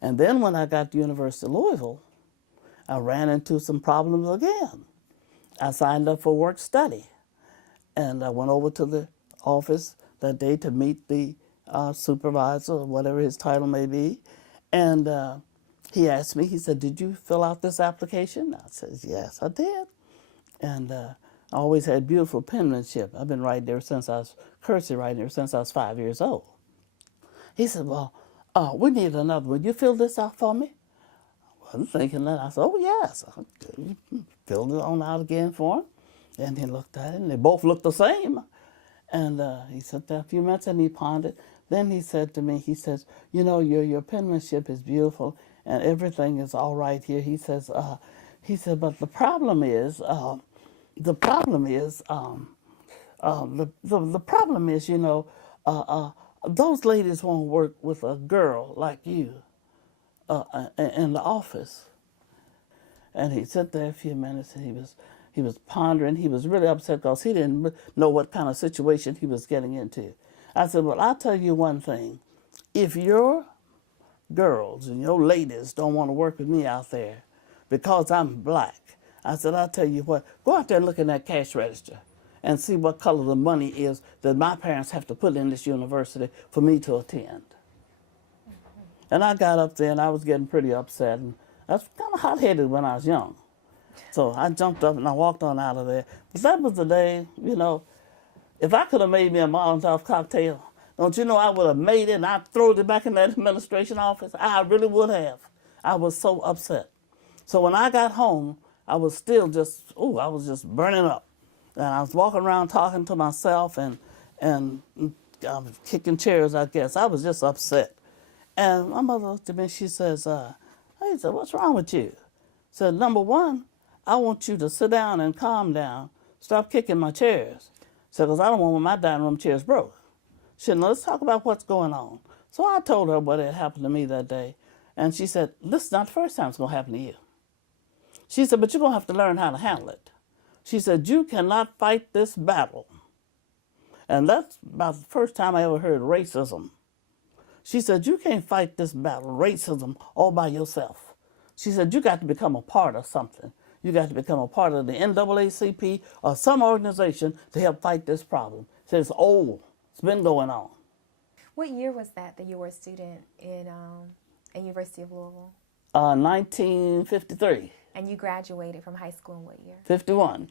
And then when I got to University of Louisville, I ran into some problems again. I signed up for work study, and I went over to the office that day to meet the supervisor, or whatever his title may be, and he asked me, he said, "Did you fill out this application?" I said, "Yes, I did." And I always had beautiful penmanship. I've been writing ever since I was, cursive writing ever since I was 5 years old. He said, "Well, we need another one. You fill this out for me?" I wasn't thinking that. I said, "Oh, yes." I filled it on out again for him. And he looked at it, and they both looked the same. And he sat there a few minutes, and he pondered. Then he said to me, he says, "You know, your penmanship is beautiful, and everything is all right here." He says, "But the problem is, the problem is, the problem is, you know, those ladies won't work with a girl like you in the office." And he sat there a few minutes, and he was pondering. He was really upset because he didn't know what kind of situation he was getting into. I said, "Well, I'll tell you one thing. If your girls and your ladies don't want to work with me out there because I'm black," I said, "I'll tell you what, go out there and look in that cash register and see what color the money is that my parents have to put in this university for me to attend." And I got up there, and I was getting pretty upset, and I was kind of hot-headed when I was young. So I jumped up and I walked on out of there. But that was the day, you know, if I could have made me a Molotov cocktail, don't you know I would have made it and I'd throw it back in that administration office? I really would have. I was so upset. So when I got home, I was still just, I was just burning up. And I was walking around talking to myself and kicking chairs, I guess. I was just upset. And my mother looked at me and she says, "Hey," said, "what's wrong with you?" I said, "Number one, I want you to sit down and calm down. Stop kicking my chairs." I said, "Because I don't want my dining room chairs broke." She said, "Let's talk about what's going on." So I told her what had happened to me that day. And she said, "This is not the first time it's going to happen to you." She said, "But you're going to have to learn how to handle it." She said, "You cannot fight this battle." And that's about the first time I ever heard racism. She said, "You can't fight this battle, racism, all by yourself." She said, "You got to become a part of something. You got to become a part of the NAACP or some organization to help fight this problem." She said, "It's old. It's been going on." What year was that you were a student in University of Louisville? 1953. And you graduated from high school in what year? 51.